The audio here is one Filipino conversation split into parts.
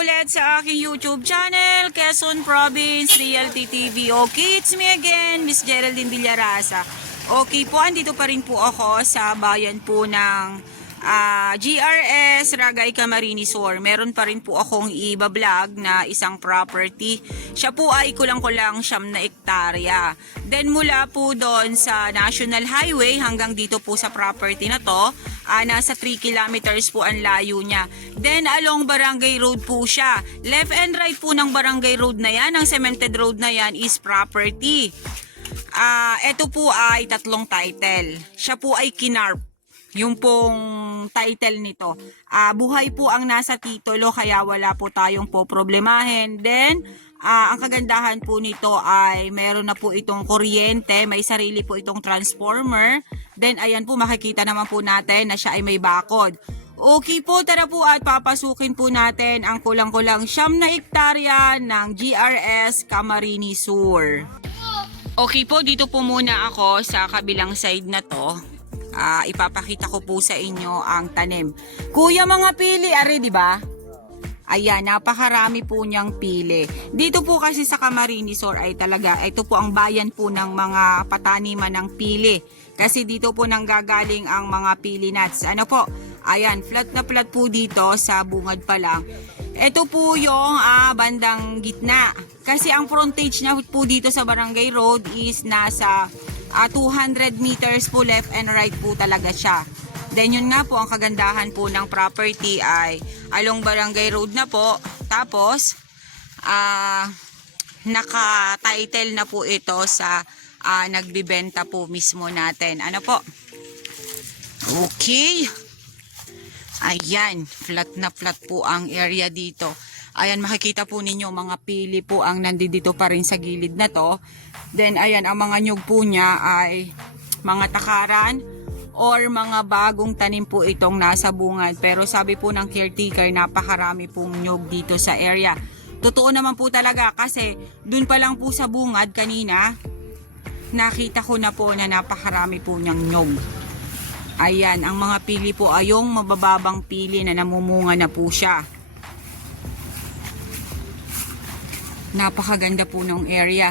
ulit sa aking YouTube channel, Quezon Province Realty TV. Okay, it's me again, Miss Geraldine Villarasa. Okay po, andito pa rin po ako sa bayan po ng GRS, Ragay, Camarines Sur. Meron pa rin po akong i-vlog na isang property. Siya po ay kulang-kulang 9 na ektarya. Then mula po doon sa National Highway hanggang dito po sa property na to, nasa 3 kilometers po ang layo niya. Then along Barangay Road po siya. Left and right po ng Barangay Road na yan, ang cemented road na yan is property. Ito po ay 3 title. Siya po ay kinarp. Yung pong title nito. Buhay po ang nasa titulo kaya wala po tayong po problemahin. Then, ang kagandahan po nito ay meron na po itong kuryente, may sarili po itong transformer. Then, ayan po makikita naman po natin na siya ay may bakod. Okay po, tara po at papasukin po natin ang kulang-kulang 9 na ektarya ng GRS Camarines Sur. Okay po, dito po muna ako sa kabilang side na to. Ipapakita ko po sa inyo ang tanim. Kuya, mga pili, are, di ba? Ayan, napakarami po niyang pili. Dito po kasi sa Camarines Sur ay talaga, ito po ang bayan po ng mga pataniman ng pili. Kasi dito po nanggagaling ang mga pili nuts. Ano po? Ayan, flat na flat po dito sa bungad pa lang. Ito po yung bandang gitna. Kasi ang frontage niya po dito sa Barangay Road is nasa 200 meters po left and right po talaga siya. Then yun nga po ang kagandahan po ng property ay along Barangay Road na po. Tapos naka-title na po ito sa nagbibenta po mismo natin. Ano po? Okay. Ayan, flat na flat po ang area dito. Ayan, makikita po ninyo mga pili po ang nandito pa rin sa gilid na to. Then ayan, ang mga nyug po niya ay mga takaran or mga bagong tanim po itong nasa bungad. Pero sabi po ng caretaker, napakarami pong nyug dito sa area. Totoo naman po talaga kasi dun pa lang po sa bungad kanina, nakita ko na po na napakarami po niyang nyug. Ayan, ang mga pili po ay yung mabababang pili na namumunga na po siya. Napakaganda po ng area.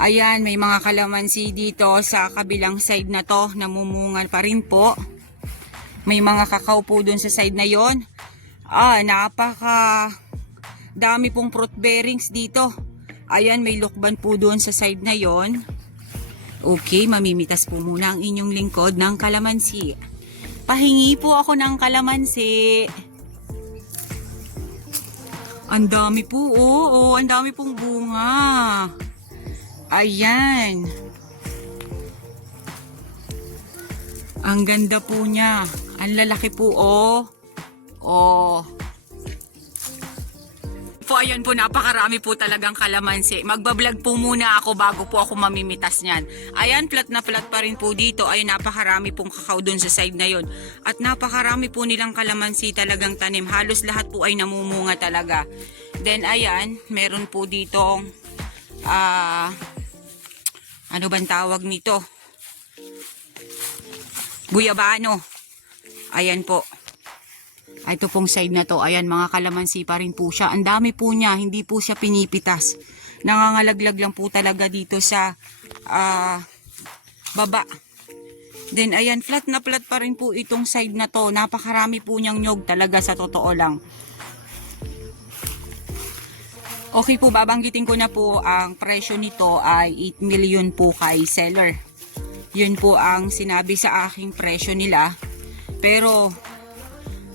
Ayan, may mga kalamansi dito sa kabilang side na to, namumungan pa rin po. May mga kakao po dun sa side na yon. Napaka dami pong fruit bearings dito. Ayan, may lukban po dun sa side na yon. Okay, mamimitas po muna ang inyong lingkod ng kalamansi. Pahingi po ako ng kalamansi. Ang dami po, ang dami pong bunga. Ayan. Ang ganda po niya. Ang lalaki po, Po, ayan po, napakarami po talagang kalamansi. Magbablog po muna ako bago po ako mamimitas niyan. Ayan, flat na flat pa rin po dito. Ayan, napakarami pong kakao dun sa side na yon. At napakarami po nilang kalamansi talagang tanim. Halos lahat po ay namumunga talaga. Then, ayan, meron po dito, ano bang tawag nito? Guyabano. Ayan po. Ito pong side na to, ayan, mga kalamansi pa rin po siya. Ang dami po niya, hindi po siya pinipitas. Nangangalaglag lang po talaga dito sa baba. Then ayan, flat na flat pa rin po itong side na to. Napakarami po niyang nyog talaga sa totoo lang. Okay po, babanggitin ko na po ang presyo nito ay 8 million po kay seller. Yun po ang sinabi sa aking presyo nila. Pero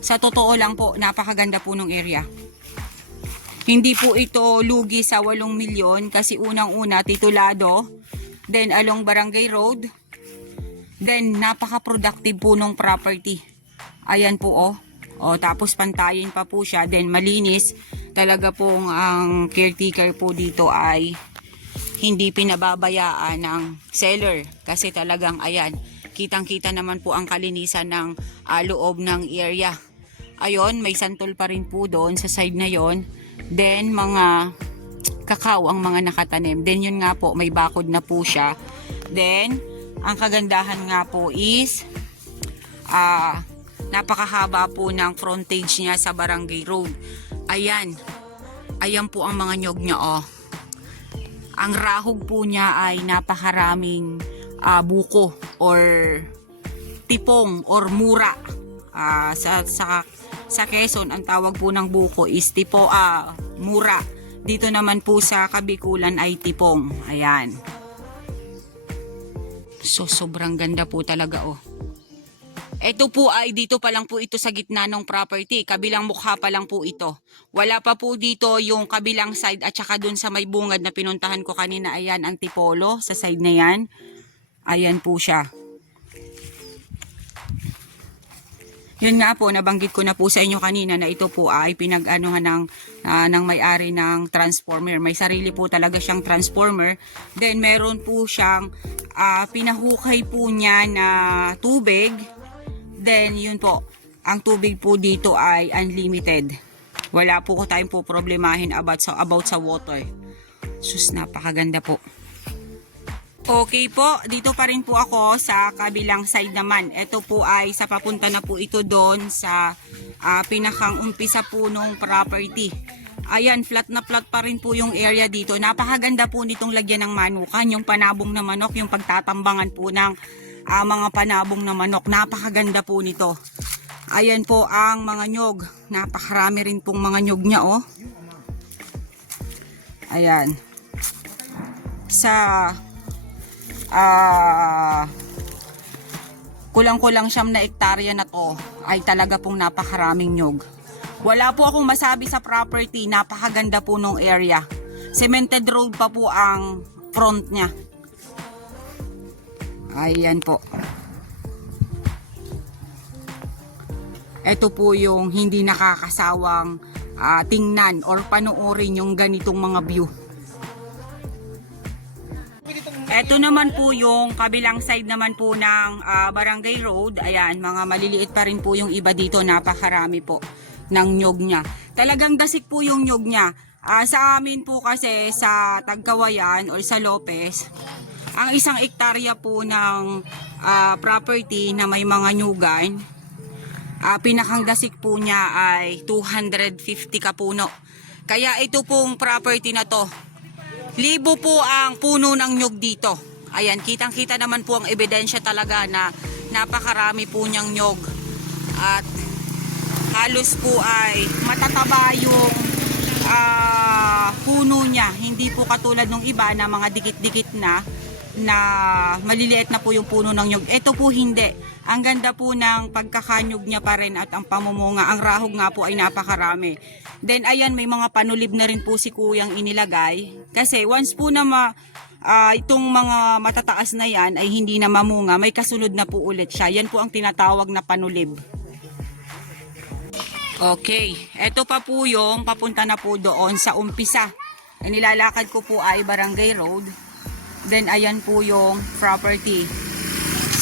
sa totoo lang po, napakaganda po ng area. Hindi po ito lugi sa 8 milyon kasi unang-una titulado. Then along Barangay Road. Then napaka-productive po ng property. Ayan po tapos pantayin pa po siya. Then malinis. Talaga pong ang caretaker po dito ay hindi pinababayaan ng seller. Kasi talagang ayan, kitang-kita naman po ang kalinisan ng loob ng area. Ayun, may santol pa rin po doon sa side na yon. Then, mga kakao ang mga nakatanim. Then, yun nga po, may bakod na po siya. Then, ang kagandahan nga po is Napakahaba po ng frontage niya sa Barangay Road. Ayan. Ayan po ang mga nyog niya, oh. Ang rahog po niya ay napakaraming buko or tipong or mura. Sa Quezon, ang tawag po ng buko is mura. Dito naman po sa Kabikulan ay tipong. Ayan. So, sobrang ganda po talaga, oh. Ito po ay dito pa lang po ito sa gitna ng property. Kabilang mukha pa lang po ito. Wala pa po dito yung kabilang side at saka dun sa may bungad na pinuntahan ko kanina. Ayan, Antipolo sa side na yan. Ayan po siya. Yun nga po, nabanggit ko na po sa inyo kanina na ito po ay pinag-anuhan ng may-ari ng transformer. May sarili po talaga siyang transformer. Then meron po siyang pinahukay po niya na tubig. Then yun po, ang tubig po dito ay unlimited. Wala po ko tayong po problemahin about sa water. Sus, napakaganda po. Okay po, dito pa rin po ako sa kabilang side naman. Ito po ay sa papunta na po ito doon sa pinakang umpisa po nung property. Ayan, flat na flat pa rin po yung area dito. Napakaganda po nitong lagyan ng manukan, yung panabong na manok, yung pagtatambangan po ng mga panabong na manok. Napakaganda po nito. Ayan po ang mga nyog. Napakarami rin pong mga nyog niya, oh. Ayan. Sa kulang-kulang 9 na hektarya na to ay talaga pong napakaraming nyog. Wala po akong masabi sa property. Napakaganda po nung area. Cemented road pa po ang front niya. Ayan po. Ito po yung hindi nakakasawang tingnan or panoorin yung ganitong mga view. Ito naman po yung kabilang side naman po ng Barangay Road. Ayan, mga maliliit pa rin po yung iba dito. Napakarami po ng nyog niya. Talagang dasik po yung nyog niya. Sa amin po kasi sa Tagkawayan or sa Lopez, ang 1 hektarya po ng property na may mga nyugan, pinakang dasik po niya ay 250 kapuno. Kaya ito pong property na to, libo po ang puno ng nyug dito. Ayan, kitang-kita naman po ang ebidensya talaga na napakarami po niyang nyog. At halos po ay matataba yung puno niya. Hindi po katulad ng iba na mga dikit-dikit na maliliit na po yung puno ng nyug. Ito po hindi. Ang ganda po ng pagkakanyug niya pa rin at ang pamumunga. Ang rahog nga po ay napakarami. Then ayan, may mga panulib na rin po si kuyang inilagay. Kasi once po na itong mga matataas na yan ay hindi na mamunga, may kasunod na po ulit siya. Yan po ang tinatawag na panulib. Okay, eto pa po yung papunta na po doon sa umpisa. Nilalakad ko po ay Barangay Road. Then ayan po yung property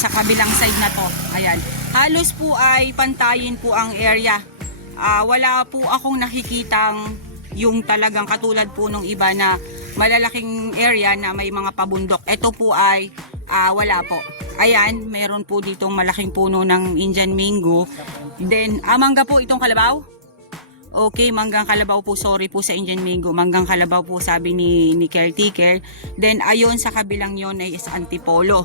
sa kabilang side na to. Ayan. Halos po ay pantayin po ang area. Wala po akong nakikitang yung talagang katulad po nung iba na malalaking area na may mga pabundok. Ito po ay wala po. Ayan, meron po ditong malaking puno ng Indian mango. Then, mangga po itong kalabaw. Okay, manggang kalabaw po. Sorry po sa Indian mango. Manggang kalabaw po sabi ni caretaker. Then, ayon sa kabilang yon ay is Antipolo.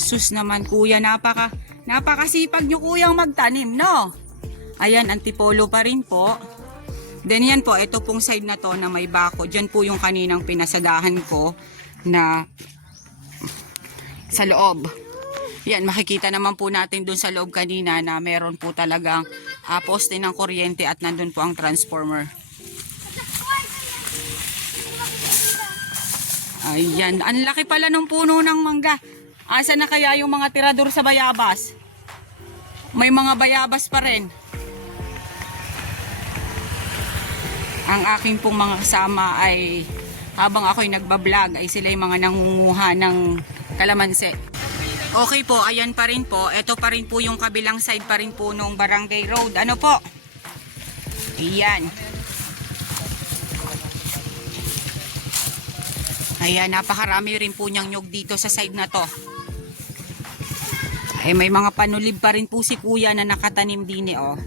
Sus naman kuya, napakasipag nyo kuyang magtanim, no? Ayan, Antipolo pa rin po. Then yan po, ito pong side na to na may bako. Diyan po yung kaninang pinasadahan ko na sa loob. Yan, makikita naman po natin dun sa loob kanina na meron po talagang poste ng kuryente at nandun po ang transformer. Ayan, ang laki pala ng puno ng mangga. Asa na kaya yung mga tirador sa bayabas? May mga bayabas pa rin. Ang aking pong mga kasama ay habang ako'y nagbablog ay sila yung mga nangunguha ng kalamansi. Okay po, ayan pa rin po. Ito pa rin po yung kabilang side pa rin po nung Barangay Road. Ano po? Ayan. Ayan, napakarami rin po niyang nyog dito sa side na to. Eh, may mga panulib pa rin po si kuya na nakatanim din oh.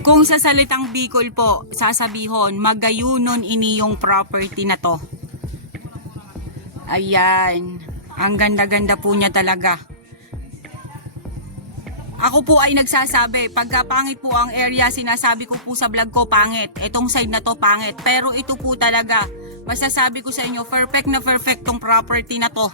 Kung sa salitang Bicol po, sasabihon, magayunon ini yung property na to. Ayan. Ang ganda-ganda po niya talaga. Ako po ay nagsasabi, pagka pangit po ang area, sinasabi ko po sa vlog ko, pangit. Etong side na to, pangit. Pero ito po talaga, masasabi ko sa inyo, perfect na perfect tong property na to.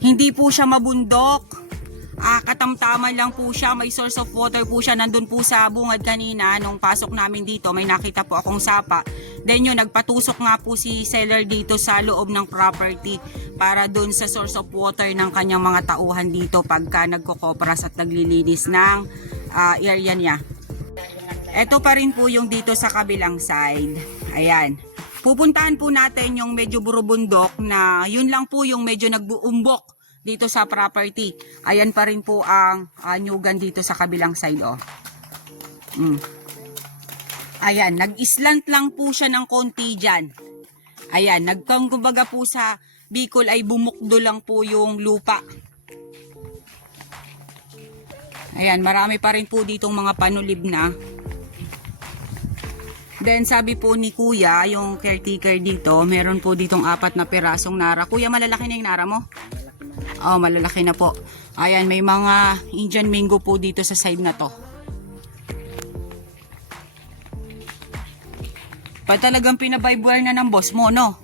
Hindi po siya mabundok. Katamtaman lang po siya, may source of water po siya. Nandun po sa bungad kanina, nung pasok namin dito, may nakita po akong sapa. Then yun, nagpatusok nga po si seller dito sa loob ng property para dun sa source of water ng kanyang mga tauhan dito pagka nagkokopras at naglilinis ng area niya. Ito pa rin po yung dito sa kabilang side. Ayan. Pupuntahan po natin yung medyo burubundok na yun lang po yung medyo nagbuumbok dito sa property. Ayan pa rin po ang nyugan dito sa kabilang side oh. Ayan, nag-islant lang po siya ng konti dyan. Ayan, kumbaga po sa Bicol ay bumukdo lang po yung lupa. Ayan, marami pa rin po ditong mga panulib na. Then sabi po ni kuya, yung caretaker dito, meron po ditong 4 na pirasong nara. Kuya, malalaki na yung nara mo? Oh, malalaki na po. Ayan, may mga Indian mango po dito sa side na to. Pa talagang pinabaybuer na ng boss mo, no?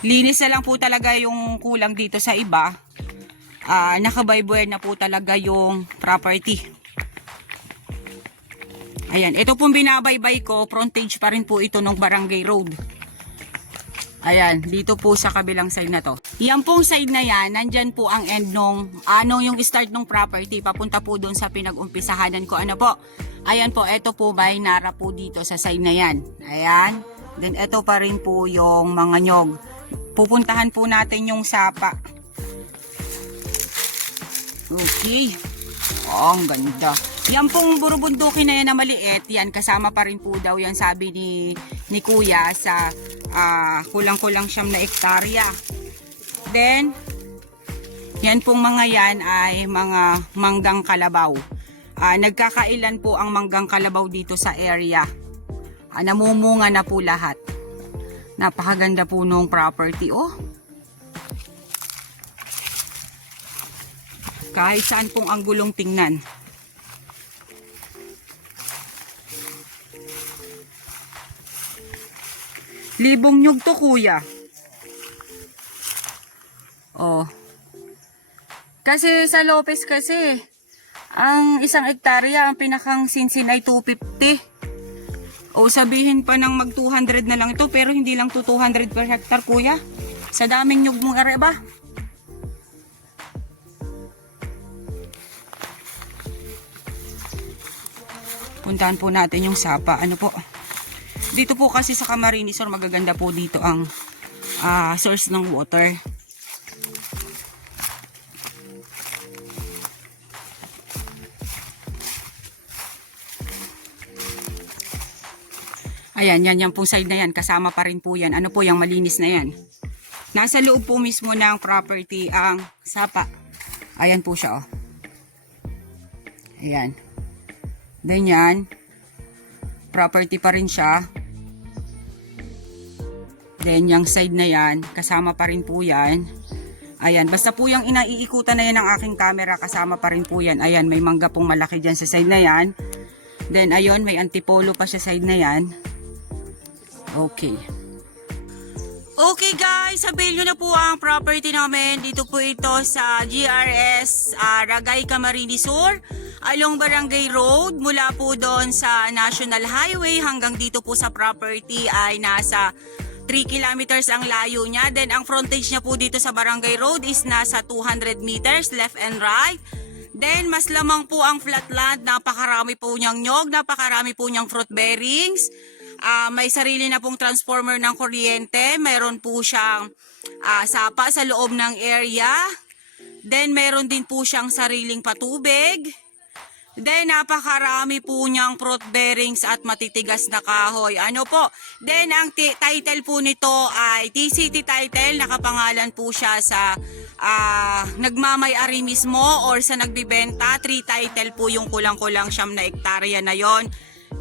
Linis na lang po talaga yung kulang dito sa iba. Nakabaybuer na po talaga yung property. Ayan, ito pong binabaybay ko, frontage pa rin po ito ng Barangay Road. Ayan, dito po sa kabilang side na to. Yan pong side na yan, nandyan po ang end nung, yung start ng property, papunta po doon sa pinag-umpisahanan ko. Ano po? Ayan po, ito po may nara po dito sa side na yan. Ayan. Then ito pa rin po yung mga nyog. Pupuntahan po natin yung sapa. Okay. Oh, ang ganda. Yan pong burubundukin na yan na maliit, yan kasama pa rin po daw yan sabi ni kuya sa kulang-kulang 9 na ektarya. Then, yan pong mga yan ay mga manggang kalabaw. Nagkakailan po ang manggang kalabaw dito sa area. Namumunga na po lahat. Napakaganda po nung property. Oh. Kahit saan pong anggulong tingnan. Libong nyug to kuya. Oh. Kasi sa Lopez kasi, ang 1 hektarya, ang pinakang sinsin ay 250. O sabihin pa ng mag 200 na lang ito, pero hindi lang to 200 per hectare kuya. Sa daming nyug mong are ba? Puntahan po natin yung sapa. Ano po? Dito po kasi sa Camarines Sur, magaganda po dito ang source ng water. Ayan, yan pong side na yan. Kasama pa rin po yan. Ano po yung malinis na yan? Nasa loob po mismo ng property ang sapa. Ayan po siya oh. Ayan. Then yan. Property pa rin siya. Then yung side na yan, kasama pa rin po yan. Ayan, basta po yung inaiikutan na yan ng aking camera, kasama pa rin po yan. Ayan, may mangga pong malaki dyan sa side na yan. Then ayun, may antipolo pa sa side na yan. Okay. Okay guys, sabihin nyo na po ang property namin. Dito po ito sa GRS Ragay Camarines Sur, along Barangay Road. Mula po doon sa National Highway hanggang dito po sa property ay nasa 3 kilometers ang layo niya. Then ang frontage niya po dito sa Barangay Road is nasa 200 meters left and right. Then mas lamang po ang flatland, napakarami po niyang nyog, napakarami po niyang fruit bearings. May sarili na pong transformer ng kuryente, mayroon po siyang sapa sa loob ng area. Then meron din po siyang sariling patubig. Then, napakarami po niyang fruit bearings at matitigas na kahoy. Ano po? Then, ang title po nito ay TCT title. Nakapangalan po siya sa nagmamay-ari mismo or sa nagbibenta. 3 title po yung kulang-kulang siyam na hektarya na yon.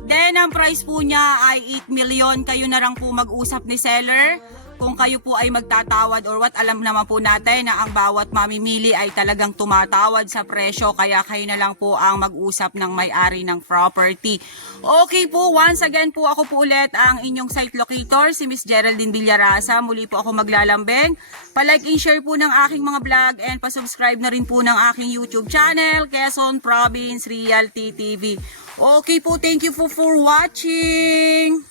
Then, ang price po niya ay 8 million. Kayo na lang po mag-usap ni seller. Kung kayo po ay magtatawad or what, alam naman po natin na ang bawat mamimili ay talagang tumatawad sa presyo. Kaya kayo na lang po ang mag-usap ng may-ari ng property. Okay po, once again po ako po ulit ang inyong site locator, si Miss Geraldine Villarasa. Muli po ako maglalambing. Palike and share po ng aking mga vlog and pasubscribe na rin po ng aking YouTube channel, Quezon Province Realty TV. Okay po, thank you for watching.